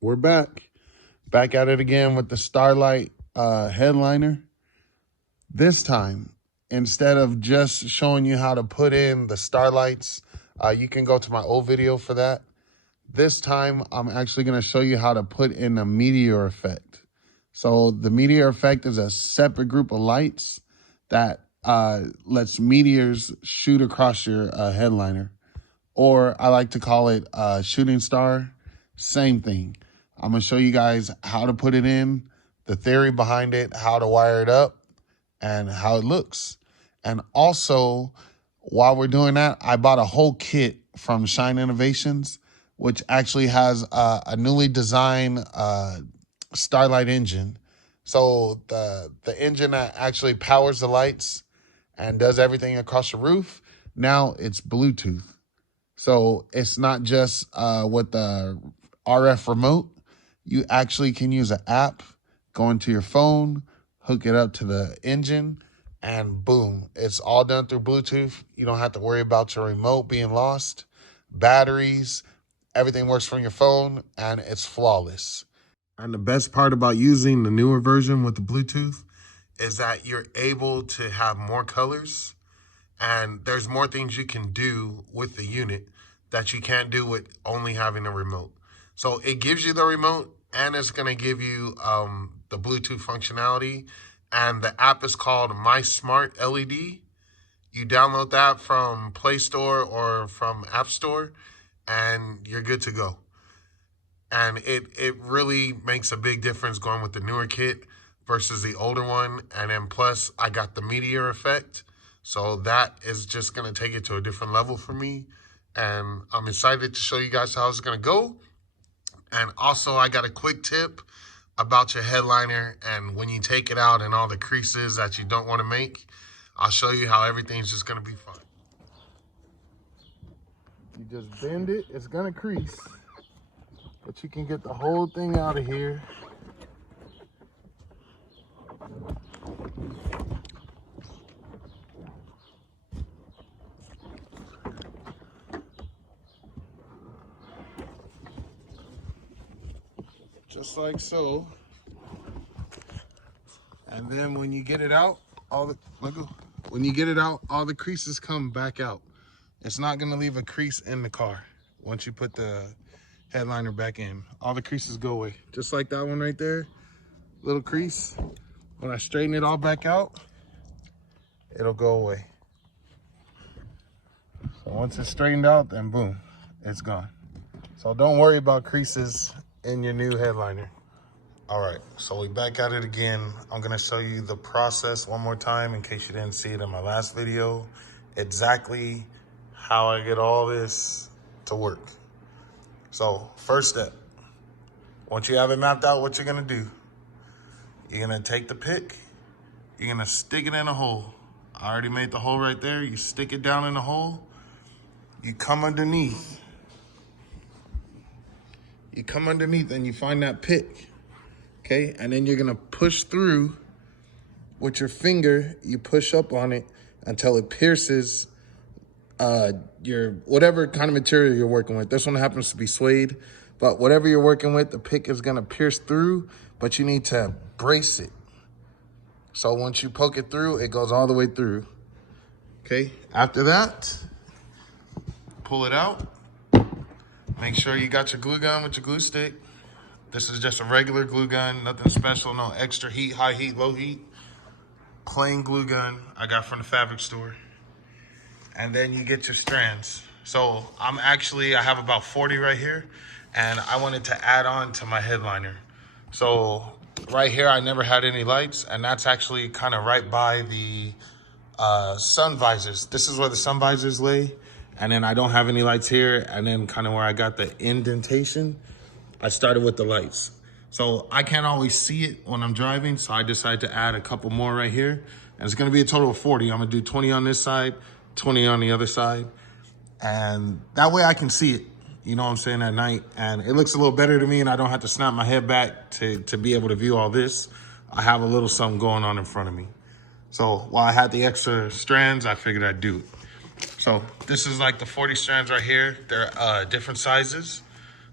We're back at it again with the Starlight headliner. This time, instead of just showing you how to put in the Starlights, you can go to my old video for that. This time, I'm actually going to show you how to put in a Meteor effect. So the Meteor effect is a separate group of lights that lets meteors shoot across your headliner. Or I like to call it shooting star. Same thing. I'm going to show you guys how to put it in, the theory behind it, how to wire it up, and how it looks. And also, while we're doing that, I bought a whole kit from Shine Innovations, which actually has a newly designed Starlight engine. So the engine that actually powers the lights and does everything across the roof, now it's Bluetooth. So it's not just with the RF remote. You actually can use an app, go into your phone, hook it up to the engine, and boom, it's all done through Bluetooth. You don't have to worry about your remote being lost, batteries, everything works from your phone, and it's flawless. And the best part about using the newer version with the Bluetooth is that you're able to have more colors and there's more things you can do with the unit that you can't do with only having a remote. So it gives you the remote and it's going to give you the Bluetooth functionality. And the app is called My Smart LED. You download that from Play Store or from App Store and you're good to go. And it really makes a big difference going with the newer kit versus the older one. And then plus I got the Meteor effect. So that is just going to take it to a different level for me. And I'm excited to show you guys how it's going to go. And also I got a quick tip about your headliner. And when you take it out and all the creases that you don't want to make, I'll show you how everything's just going to be fine. You just bend it. It's going to crease. But you can get the whole thing out of here. Just like so. And then when you get it out, when you get it out, all the creases come back out. It's not gonna leave a crease in the car once you put the headliner back in. All the creases go away. Just like that one right there, little crease. When I straighten it all back out, it'll go away. So once it's straightened out, then boom, it's gone. So don't worry about creases in your new headliner. All right, so we back at it again. I'm gonna show you the process one more time in case you didn't see it in my last video, exactly how I get all this to work. So first step, once you have it mapped out what you're gonna do, you're gonna take the pick, you're gonna stick it in a hole. I already made the hole right there. You stick it down in the hole, you come underneath. You come underneath and you find that pick. Okay, and then you're gonna push through with your finger. You push up on it until it pierces your whatever kind of material you're working with. This one happens to be suede, but whatever you're working with, the pick is gonna pierce through, but you need to brace it. So once you poke it through, it goes all the way through. Okay, after that, pull it out. Make sure you got your glue gun with your glue stick. This is just a regular glue gun, nothing special, no extra heat, high heat, low heat. Plain glue gun I got from the fabric store. And then you get your strands. So I have about 40 right here, and I wanted to add on to my headliner. So right here, I never had any lights, and that's actually kind of right by the sun visors. This is where the sun visors lay, and then I don't have any lights here, and then kind of where I got the indentation, I started with the lights. So I can't always see it when I'm driving, so I decided to add a couple more right here. And it's gonna be a total of 40. I'm gonna do 20 on this side, 20 on the other side. And that way I can see it, you know what I'm saying, at night. And it looks a little better to me and I don't have to snap my head back to be able to view all this. I have a little something going on in front of me. So while I had the extra strands, I figured I'd do it. So this is like the 40 strands right here. They're different sizes.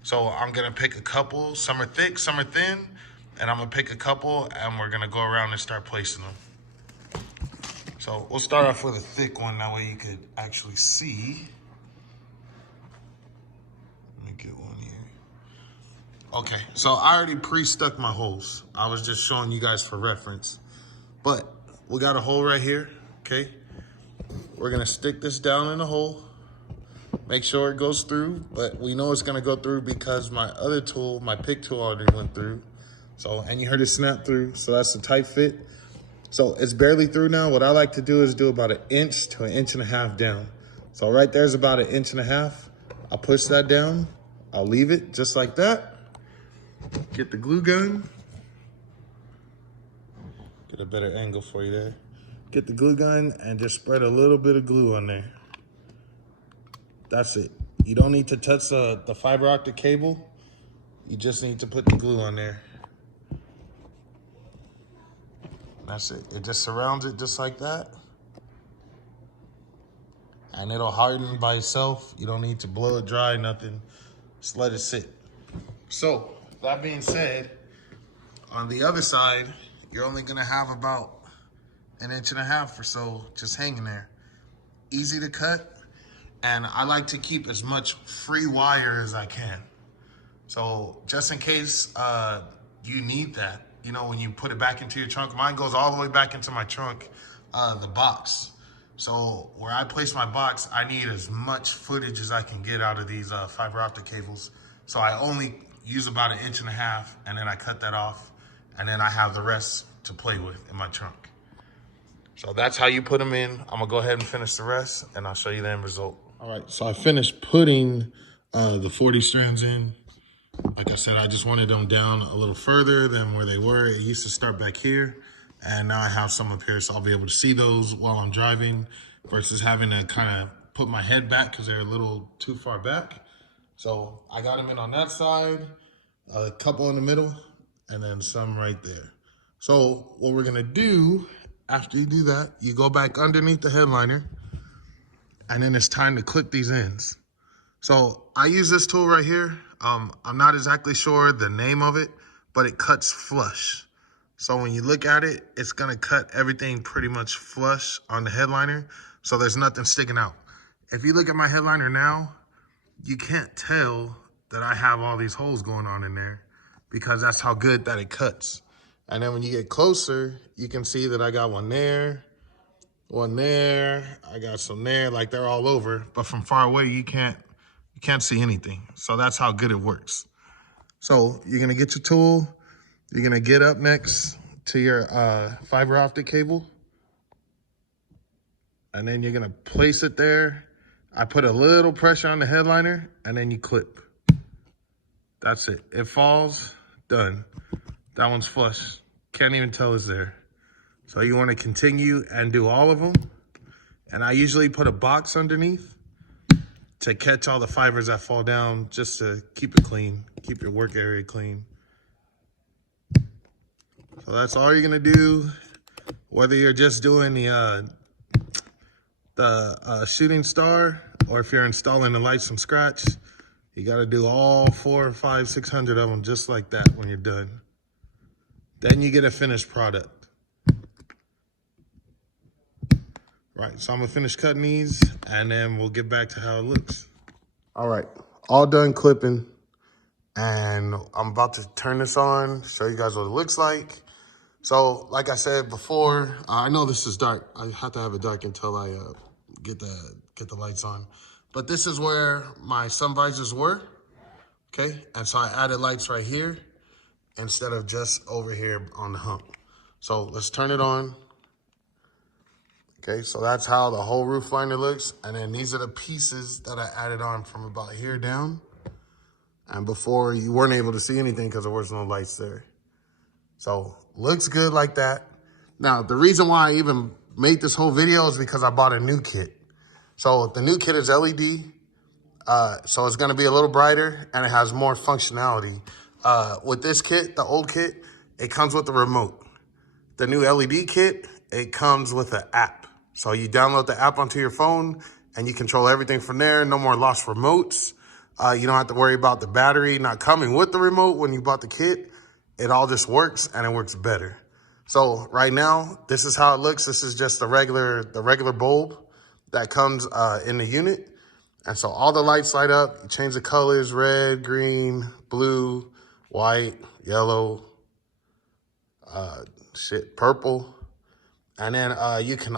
So I'm gonna pick a couple. Some are thick, some are thin, and I'm gonna pick a couple, and we're gonna go around and start placing them. So we'll start off with a thick one, that way you could actually see. Let me get one here. Okay, so I already pre-stuck my holes. I was just showing you guys for reference. But we got a hole right here, okay? We're gonna stick this down in the hole. Make sure it goes through, but we know it's gonna go through because my other tool, my pick tool, already went through. So, and you heard it snap through, so that's a tight fit. So it's barely through now. What I like to do is do about 1 inch to 1.5 inches down. So right there's about 1.5 inches. I'll push that down. I'll leave it just like that. Get the glue gun. Get a better angle for you there. Get the glue gun and just spread a little bit of glue on there. That's it. You don't need to touch the fiber optic cable. You just need to put the glue on there. That's it. It just surrounds it just like that. And it'll harden by itself. You don't need to blow it dry, nothing. Just let it sit. So, that being said, on the other side, you're only gonna have about 1.5 inches or so just hanging there. Easy to cut. And I like to keep as much free wire as I can. So just in case you need that, you know, when you put it back into your trunk, mine goes all the way back into my trunk, the box. So where I place my box, I need as much footage as I can get out of these fiber optic cables. So I only use about 1.5 inches, and then I cut that off, and then I have the rest to play with in my trunk. So that's how you put them in. I'm gonna go ahead and finish the rest, and I'll show you the end result. All right, so I finished putting the 40 strands in. Like I said, I just wanted them down a little further than where they were. It used to start back here, and now I have some up here, so I'll be able to see those while I'm driving versus having to kind of put my head back because they're a little too far back. So I got them in on that side, a couple in the middle, and then some right there. So what we're gonna do, after you do that, you go back underneath the headliner, and then it's time to clip these ends. So I use this tool right here. I'm not exactly sure the name of it, but it cuts flush. So when you look at it, it's gonna cut everything pretty much flush on the headliner, so there's nothing sticking out. If you look at my headliner now, you can't tell that I have all these holes going on in there because that's how good that it cuts. And then when you get closer, you can see that I got one there, I got some there, like they're all over. But from far away, you can't see anything. So that's how good it works. So you're gonna get your tool, you're gonna get up next to your fiber optic cable, and then you're gonna place it there. I put a little pressure on the headliner, and then you clip. That's it. It falls, done. That one's flush. Can't even tell it's there. So you want to continue and do all of them. And I usually put a box underneath to catch all the fibers that fall down, just to keep it clean, keep your work area clean. So that's all you're gonna do, whether you're just doing the shooting star, or if you're installing the lights from scratch. You gotta do all 400, 500, 600 of them just like that when you're done. Then you get a finished product. Right, so I'm gonna finish cutting these, and then we'll get back to how it looks. All right, all done clipping, and I'm about to turn this on, show you guys what it looks like. So, like I said before, I know this is dark. I have to have it dark until I get the lights on. But this is where my sun visors were, okay? And so I added lights right here instead of just over here on the hump. So let's turn it on. Okay, so that's how the whole roof liner looks. And then these are the pieces that I added on from about here down. And before, you weren't able to see anything because there was no lights there. So looks good like that. Now, the reason why I even made this whole video is because I bought a new kit. So the new kit is LED. So it's gonna be a little brighter and it has more functionality. With this kit, the old kit, it comes with the remote. The new LED kit, it comes with an app. So you download the app onto your phone and you control everything from there. No more lost remotes. You don't have to worry about the battery not coming with the remote when you bought the kit. It all just works, and it works better. So right now, this is how it looks. This is just the regular bulb that comes in the unit. And so all the lights light up. You change the colors: red, green, blue, white, yellow, purple. And then you can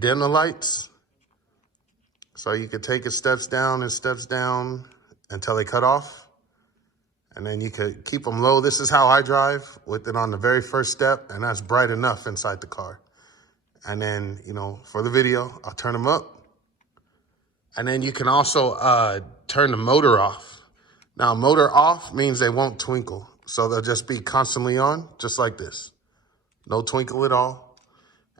dim the lights. So you could take it steps down until they cut off. And then you could keep them low. This is how I drive, with it on the very first step, and that's bright enough inside the car. And then, for the video, I'll turn them up. And then you can also turn the motor off. Now, motor off means they won't twinkle. So they'll just be constantly on, just like this. No twinkle at all.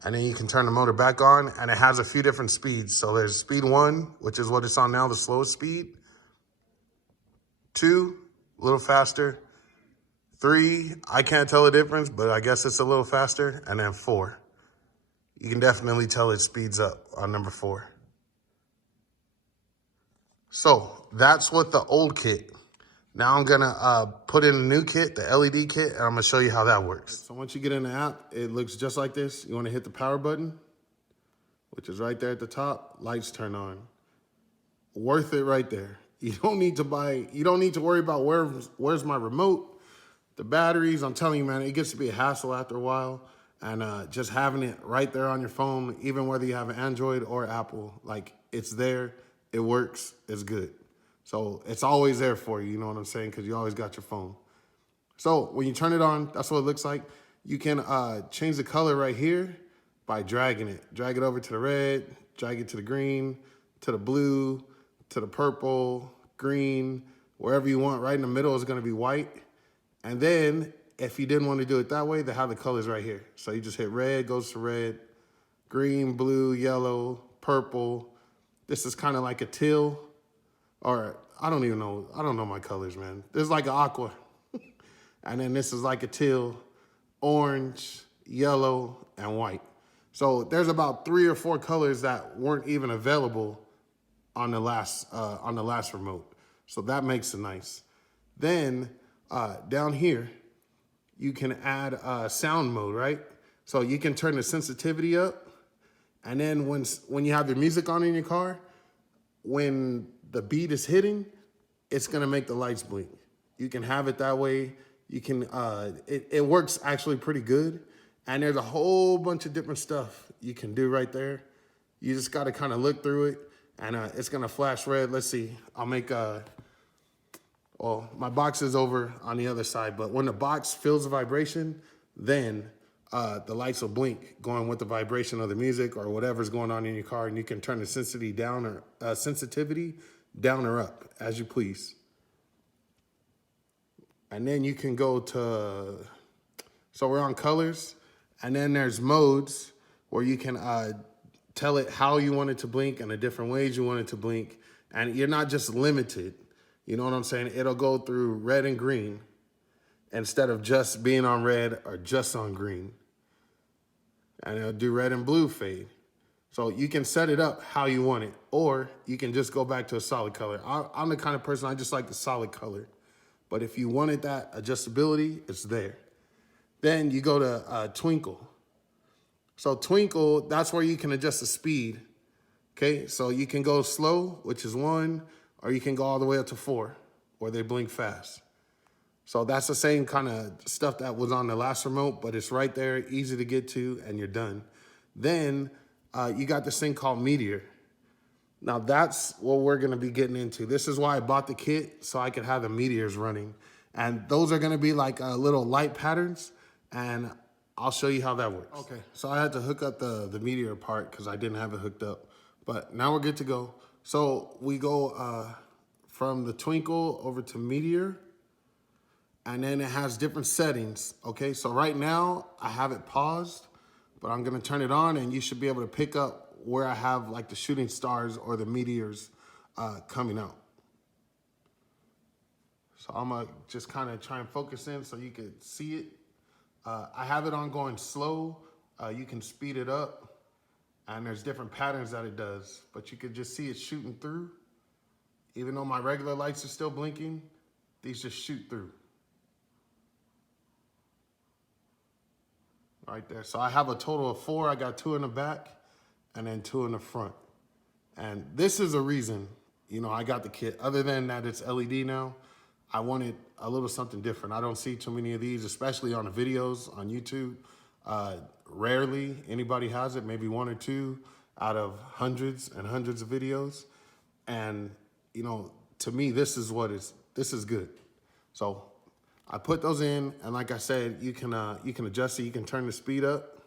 And then you can turn the motor back on, and it has a few different speeds. So there's speed 1, which is what it's on now, the slowest speed. 2, a little faster. 3, I can't tell the difference, but I guess it's a little faster. And then 4. You can definitely tell it speeds up on number 4. So that's what the old kit. Now I'm gonna put in a new kit, the LED kit, and I'm gonna show you how that works. So once you get in the app, it looks just like this. You wanna hit the power button, which is right there at the top. Lights turn on. Worth it right there. You don't need to worry about where's my remote, the batteries. I'm telling you, man, it gets to be a hassle after a while. And just having it right there on your phone, even whether you have an Android or Apple, like, it's there, it works, it's good. So it's always there for you, you know what I'm saying? Because you always got your phone. So when you turn it on, that's what it looks like. You can change the color right here by dragging it. Drag it over to the red, drag it to the green, to the blue, to the purple, green, wherever you want. Right in the middle is gonna be white. And then if you didn't want to do it that way, they have the colors right here. So you just hit red, goes to red, green, blue, yellow, purple. This is kind of like a teal, or I don't know my colors, man. This is like an aqua. And then this is like a teal, orange, yellow, and white. So there's about 3 or 4 colors that weren't even available on the last remote. So that makes it nice. Then down here, you can add sound mode, right? So you can turn the sensitivity up, and then when you have your music on in your car, when the beat is hitting, it's gonna make the lights blink. You can have it that way. You can, it works actually pretty good. And there's a whole bunch of different stuff you can do right there. You just gotta kind of look through it, and it's gonna flash red. Let's see, I'll make well, my box is over on the other side, but when the box feels the vibration, then the lights will blink going with the vibration of the music or whatever's going on in your car, and you can turn the sensitivity down or up as you please. And then you can go to, so we're on colors, and then there's modes where you can tell it how you want it to blink and the different ways you want it to blink. And you're not just limited. You know what I'm saying? It'll go through red and green instead of just being on red or just on green. And it'll do red and blue fade. So you can set it up how you want it, or you can just go back to a solid color. I'm the kind of person, I just like the solid color. But if you wanted that adjustability, it's there. Then you go to twinkle. So twinkle, that's where you can adjust the speed. Okay, so you can go slow, which is 1, or you can go all the way up to 4, where they blink fast. So that's the same kind of stuff that was on the last remote, but it's right there, easy to get to, and you're done. Then you got this thing called Meteor. Now that's what we're gonna be getting into. This is why I bought the kit, so I could have the Meteors running. And those are gonna be like little light patterns, and I'll show you how that works. Okay, so I had to hook up the Meteor part because I didn't have it hooked up. But now we're good to go. So we go from the twinkle over to Meteor, and then it has different settings, okay? So right now I have it paused, but I'm gonna turn it on and you should be able to pick up where I have like the shooting stars or the meteors coming out. So I'm gonna just kind of try and focus in so you can see it. I have it on going slow. You can speed it up. And there's different patterns that it does, but you could just see it shooting through. Even though my regular lights are still blinking, these just shoot through. Right there. So I have a total of 4. I got 2 in the back and then 2 in the front. And this is a reason, you know, I got the kit. Other than that it's LED now, I wanted a little something different. I don't see too many of these, especially on the videos on YouTube. Rarely anybody has it, maybe 1 or 2 out of hundreds and hundreds of videos. And, you know, to me, this is good. So I put those in, and like I said, you can adjust it. You can turn the speed up.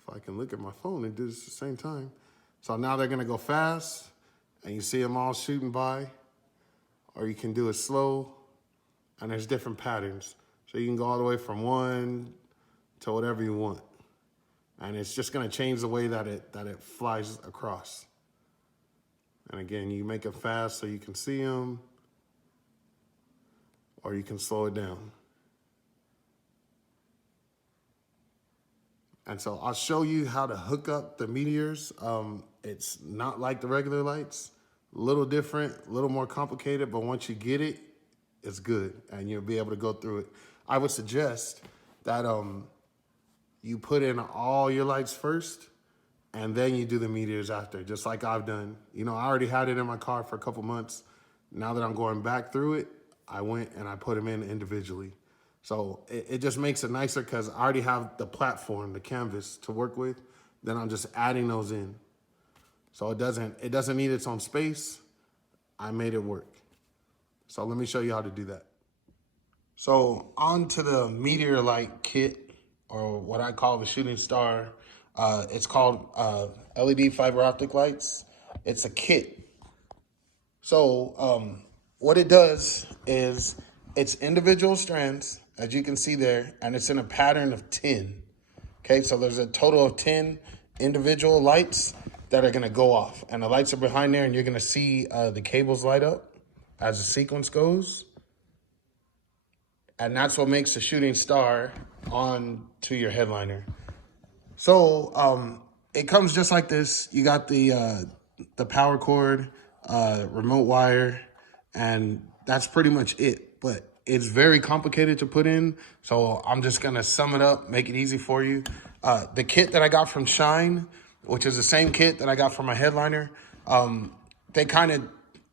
If I can look at my phone and do this at the same time. So now they're gonna go fast, and you see them all shooting by, or you can do it slow, and there's different patterns. So you can go all the way from 1 to whatever you want. And it's just gonna change the way that it flies across. And again, you make it fast so you can see them, or you can slow it down. And so I'll show you how to hook up the Meteors. It's not like the regular lights, a little different, a little more complicated, but once you get it, it's good, and you'll be able to go through it. I would suggest that you put in all your lights first, and then you do the Meteors after, just like I've done. You know, I already had it in my car for a couple months. Now that I'm going back through it, I went and I put them in individually. So it just makes it nicer because I already have the platform, the canvas to work with. Then I'm just adding those in. So it doesn't need its own space. I made it work. So let me show you how to do that. So on to the Meteor light kit, or what I call the shooting star. It's called LED fiber optic lights. It's a kit. So what it does is it's individual strands, as you can see there, and it's in a pattern of 10. Okay, so there's a total of 10 individual lights that are gonna go off. And the lights are behind there, and you're gonna see the cables light up as the sequence goes. And that's what makes the shooting star on to your headliner. So it comes just like this. You got the power cord, remote wire, and that's pretty much it. But it's very complicated to put in, so I'm just gonna sum it up, make it easy for you. The kit that I got from Shine, which is the same kit that I got for my headliner, they kind of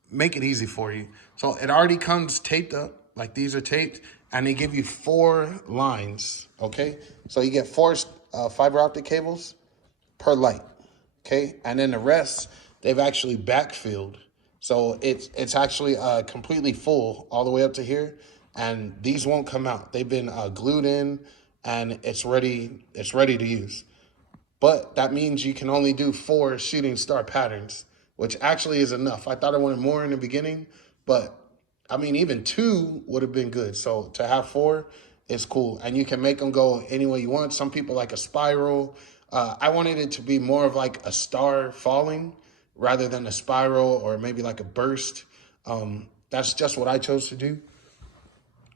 make it easy for you. So it already comes taped up, like these are taped, and they give you 4 lines, okay? So you get 4 fiber optic cables per light, okay? And then the rest, they've actually backfilled. So it's actually completely full all the way up to here, and these won't come out. They've been glued in, and it's ready to use. But that means you can only do 4 shooting star patterns, which actually is enough. I thought I wanted more in the beginning, but I mean, even 2 would have been good. So to have 4 is cool. And you can make them go any way you want. Some people like a spiral. I wanted it to be more of like a star falling rather than a spiral or maybe like a burst. That's just what I chose to do.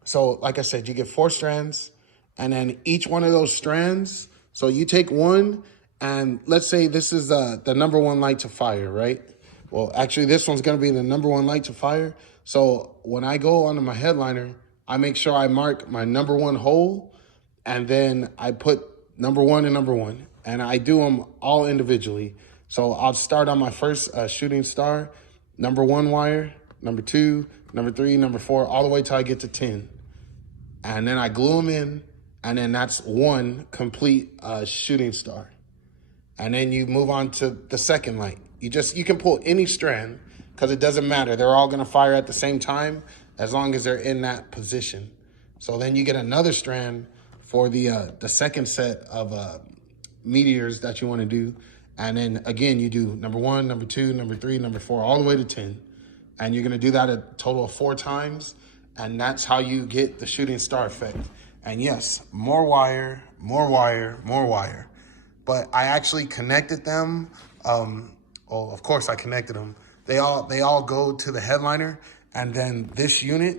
So like I said, you get 4 strands, and then each one of those strands, so you take one, and let's say this is the #1 light to fire, right? Well, actually this one's gonna be the #1 light to fire. So when I go onto my headliner, I make sure I mark my #1 hole, and then I put #1 and #1, and I do them all individually. So I'll start on my first shooting star, #1 wire, #2, #3, #4, all the way till I get to 10. And then I glue them in, and then that's 1 complete shooting star. And then you move on to the second light. You can pull any strand, because it doesn't matter. They're all gonna fire at the same time as long as they're in that position. So then you get another strand for the second set of meteors that you wanna do. And then again, you do #1, #2, #3, #4, all the way to 10. And you're gonna do that a total of 4 times. And that's how you get the shooting star effect. And yes, more wire, more wire, more wire. But I actually connected them. Well, of course I connected them. They all go to the headliner, and then this unit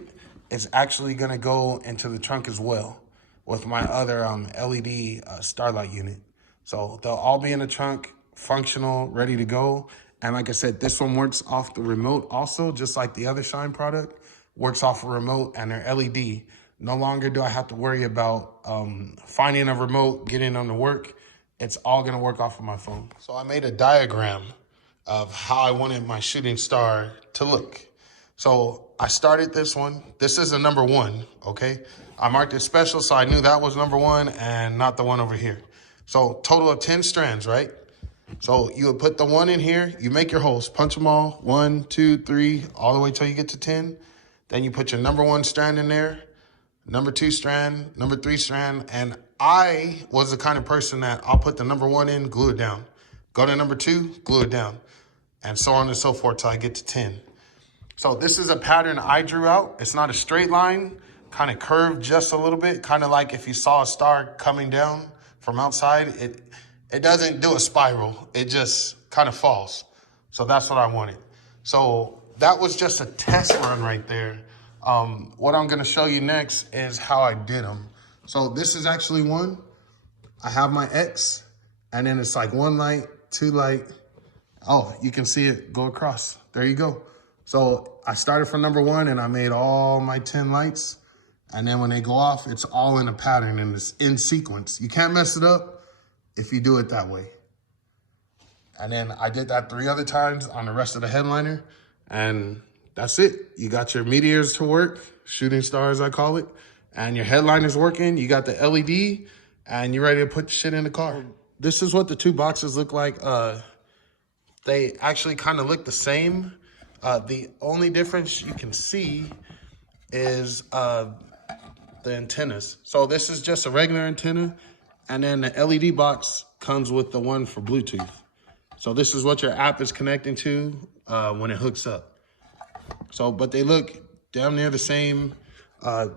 is actually gonna go into the trunk as well with my other LED Starlight unit. So they'll all be in the trunk, functional, ready to go. And like I said, this one works off the remote also, just like the other Shine product, works off a remote and their LED. No longer do I have to worry about finding a remote, getting them to work. It's all gonna work off of my phone. So I made a diagram of how I wanted my shooting star to look. So I started this one. This is a number 1, okay? I marked it special, so I knew that was number 1 and not the one over here. So total of 10 strands, right? So you would put the 1 in here, you make your holes, punch them all, 1, 2, 3, all the way till you get to 10. Then you put your number 1 strand in there, number 2 strand, number 3 strand, and I was the kind of person that I'll put the number 1 in, glue it down. Go to number 2, glue it down, and so on and so forth till I get to 10. So this is a pattern I drew out. It's not a straight line, kind of curved just a little bit, kind of like if you saw a star coming down from outside, it doesn't do a spiral. It just kind of falls. So that's what I wanted. So that was just a test run right there. What I'm gonna show you next is how I did them. So this is actually one. I have my X, and then it's like 1 light, 2 light. Oh, you can see it go across. There you go. So I started from number 1 and I made all my 10 lights. And then when they go off, it's all in a pattern and it's in sequence. You can't mess it up if you do it that way. And then I did that 3 other times on the rest of the headliner. And that's it. You got your meteors to work, shooting stars I call it. And your headliner's working. You got the LED and you're ready to put the shit in the car. This is what the 2 boxes look like. They actually kind of look the same. The only difference you can see is the antennas. So this is just a regular antenna, and then the LED box comes with the one for Bluetooth. So this is what your app is connecting to when it hooks up. So, but they look damn near the same.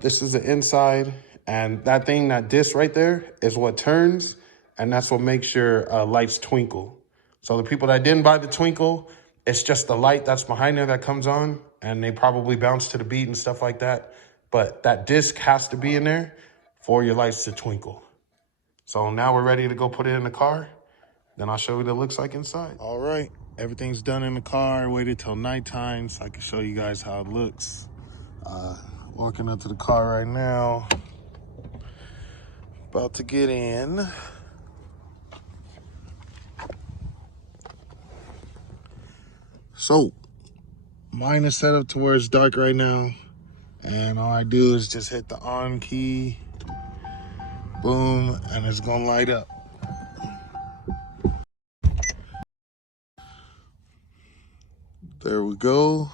This is the inside, and that thing, that disc right there is what turns, and that's what makes your lights twinkle. So the people that didn't buy the twinkle, it's just the light that's behind there that comes on, and they probably bounce to the beat and stuff like that. But that disc has to be in there for your lights to twinkle. So now we're ready to go put it in the car. Then I'll show you what it looks like inside. All right, everything's done in the car. Waited till nighttime so I can show you guys how it looks. Walking up to the car right now. About to get in. So, mine is set up to where it's dark right now. And all I do is just hit the on key. Boom, and it's gonna light up. There we go.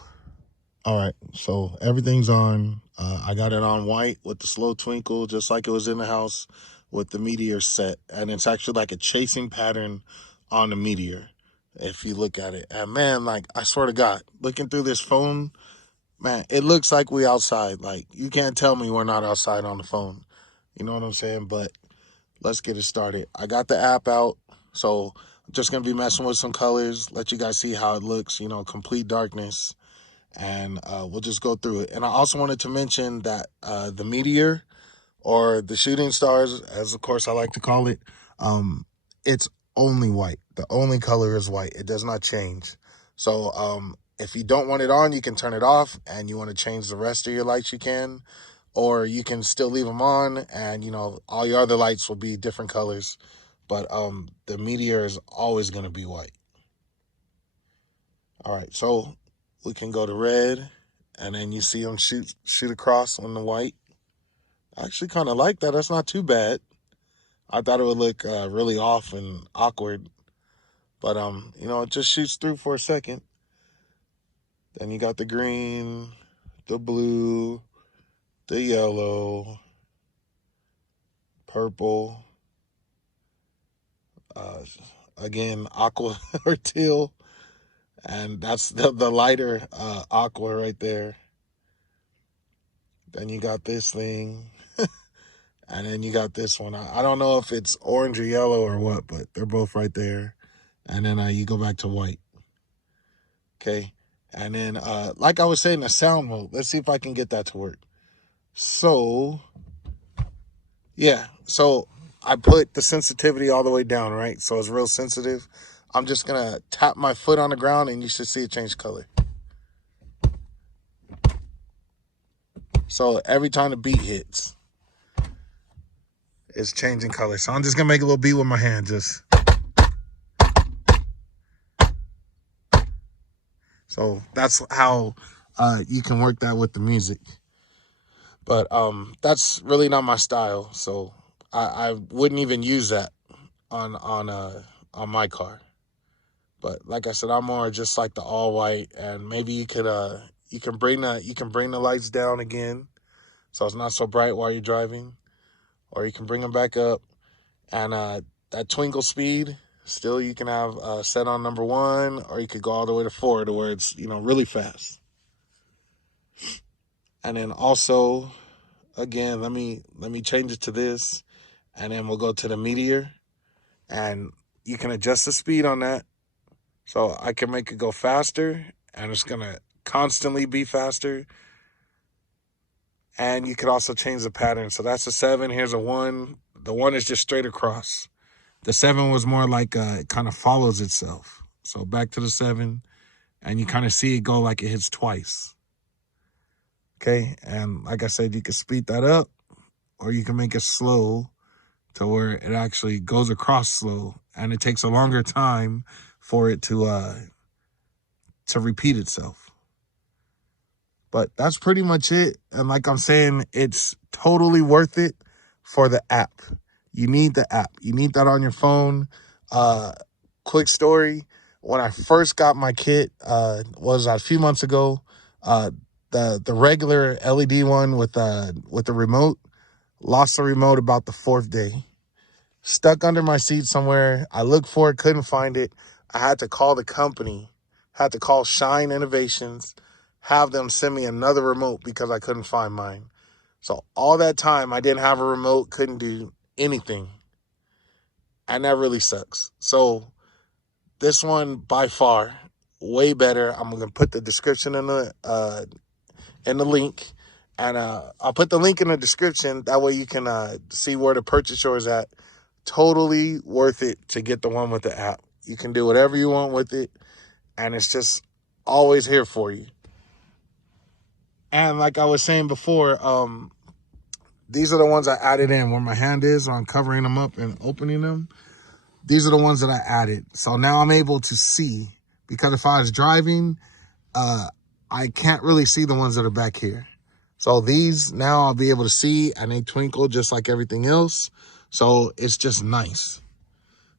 All right, so everything's on. I got it on white with the slow twinkle, just like it was in the house with the Meteor set. And it's actually like a chasing pattern on the Meteor, if you look at it. And man, like, I swear to God, looking through this phone, man, it looks like we outside. Like, you can't tell me we're not outside on the phone. You know what I'm saying? But let's get it started. I got the app out, so I'm just going to be messing with some colors, let you guys see how it looks, you know, complete darkness. And we'll just go through it. And I also wanted to mention that the Meteor, or the shooting stars, as of course I like to call it, it's only white. The only color is white. It does not change. So if you don't want it on, you can turn it off, and you want to change the rest of your lights, you can. Or you can still leave them on, and, you know, all your other lights will be different colors. But the Meteor is always going to be white. All right, so we can go to red, and then you see them shoot across on the white. I actually kind of like that. That's not too bad. I thought it would look really off and awkward. But, you know, it just shoots through for a second. Then you got the green, the blue, the yellow, purple, again, aqua or teal. And that's the lighter aqua right there. Then you got this thing. And then you got this one. I don't know if it's orange or yellow or what, but they're both right there. And then you go back to white. Okay. And then, like I was saying, the sound mode. Let's see if I can get that to work. So, yeah. So I put the sensitivity all the way down, right? So it's real sensitive. I'm just going to tap my foot on the ground and you should see it change color. So every time the beat hits, it's changing color. So I'm just going to make a little beat with my hand. Just. So that's how you can work that with the music. But that's really not my style. So I wouldn't even use that on my car. But like I said, I'm more just like the all white, and maybe you can bring the lights down again, so it's not so bright while you're driving, or you can bring them back up, and that twinkle speed still you can have set on number 1, or you could go all the way to 4 to where it's really fast. And then also, again, let me change it to this, and then we'll go to the Meteor, and you can adjust the speed on that. So I can make it go faster, and it's going to constantly be faster. And you could also change the pattern. So that's a 7. Here's a 1. The 1 is just straight across. The 7 was more like it kind of follows itself. So back to the 7, and you kind of see it go like it hits twice. Okay, and like I said, you can speed that up, or you can make it slow to where it actually goes across slow, and it takes a longer time for it to repeat itself. But that's pretty much it. And like I'm saying, it's totally worth it for the app. You need the app. You need that on your phone. Quick story. When I first got my kit, was a few months ago, the regular LED one with the remote, lost the remote about the 4th day. Stuck under my seat somewhere. I looked for it, couldn't find it. I had to call the company, had to call Shine Innovations, have them send me another remote because I couldn't find mine. So all that time I didn't have a remote, couldn't do anything. And that really sucks. So this one, by far, way better. I'm going to put the description in the link. And I'll put the link in the description. That way you can see where the purchase yours at. Totally worth it to get the one with the app. You can do whatever you want with it, and it's just always here for you. And like I was saying before, these are the ones I added in where my hand is on covering them up and opening them. These are the ones that I added. So now I'm able to see, because if I was driving, I can't really see the ones that are back here. So these now I'll be able to see, and they twinkle just like everything else. So it's just nice.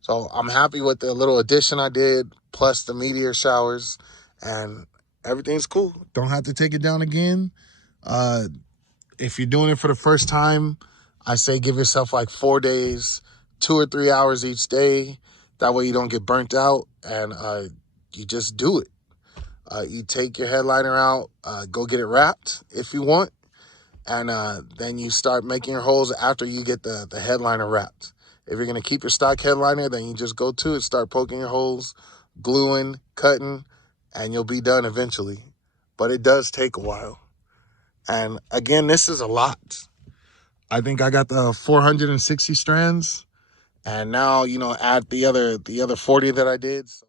So I'm happy with the little addition I did, plus the Meteor showers, and everything's cool. Don't have to take it down again. If you're doing it for the first time, I say give yourself like 4 days, 2 or 3 hours each day. That way you don't get burnt out, and you just do it. You take your headliner out, go get it wrapped if you want, and then you start making your holes after you get the headliner wrapped. If you're going to keep your stock headliner, then you just go to it, start poking your holes, gluing, cutting, and you'll be done eventually. But it does take a while. And again, this is a lot. I think I got the 460 strands, and now, add the other 40 that I did.